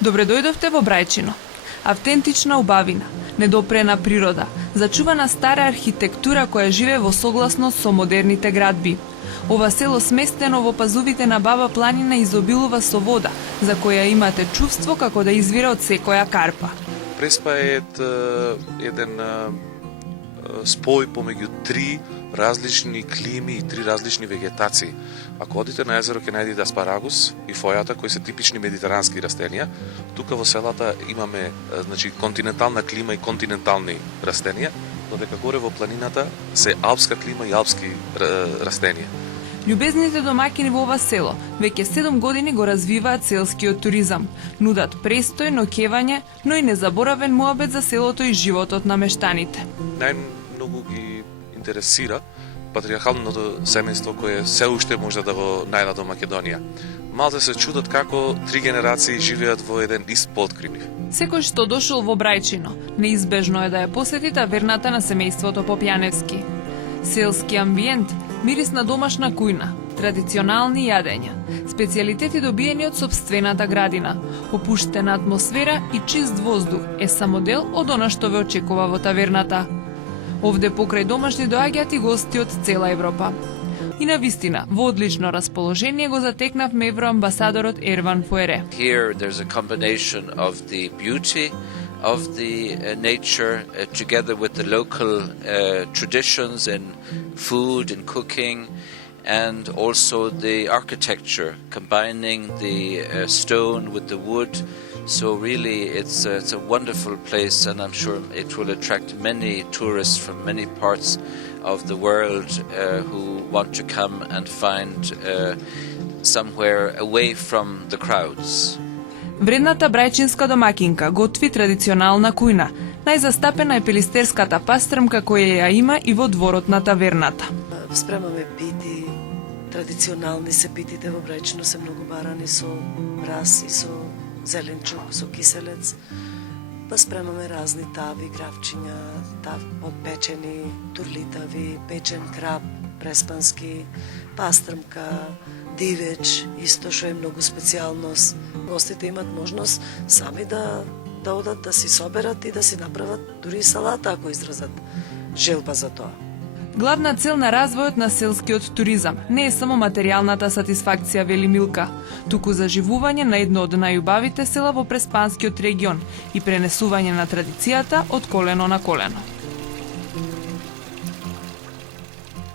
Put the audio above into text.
Добре дојдовте во Брајчино. Автентична убавина, недопрена природа, зачувана стара архитектура која живее во согласност со модерните градби. Ова село сместено во пазувите на Баба планина изобилува со вода, за која имате чувство како да извира од секоја карпа. Преспа е еден спој помеѓу три различни клими и три различни вегетации. Ако одите на езеро ќе најдете аспарагус и фојата кои се типични медитерански растенија. Тука во селата имаме континентална клима и континентални растенија, додека горе во планината се алпска клима и алпски растенија. Љубезните домаќини во ова село веќе 7 години го развиваат селскиот туризам. Нудат престој, ноќевање, но и незаборавен муабет за селото и животот на мештаните. Најмногу ги интересира патриархалното семејство кое се уште може да го најдат во Македонија. Малце се чудат како 3 генерации живеат во еден ист поткрив. Секој што дошол во Брајчино, неизбежно е да ја посети таверната на семејството Попјаневски. Селски амбиент, мирис на домашна кујна, традиционални јадења, специјалитети добиени од сопствената градина, опуштена атмосфера и чист воздух е само дел од она што ве очекува во таверната. Овде покрај домашни доаѓаат и гости од цела Европа. И на вистина, во одлично расположение го затекнавме евроамбасадорот Ерван Фуере. Here there's a combination of the beauty of the nature together with the local traditions in food and cooking, and also the architecture, combining the stone with the wood. So really it's a wonderful place, and I'm sure it will attract many tourists from many parts of the world who want to come and find somewhere away from the crowds. Вредната брајчинска домакинка готви традиционална кујна. Најзастапена е пилистерската пастрмка која ја има и во дворот на таверната. Спремаме пити, традиционални се питите во Брајчино, се многу барани со мраз и со зеленчук, со киселец. Па спремаме разни тави, гравчиња, печени, турлитави, печен крап, преспански, пастрмка, дивеч, исто што е многу специјалност. Гостите имат можност сами да одат да си соберат и да си направат дури салата ако изразат желба за тоа. Главна цел на развојот на селскиот туризам не е само материјалната сатисфакција, вели Милка, туку заживување на едно од најубавите села во Преспанскиот регион и пренесување на традицијата од колено на колено.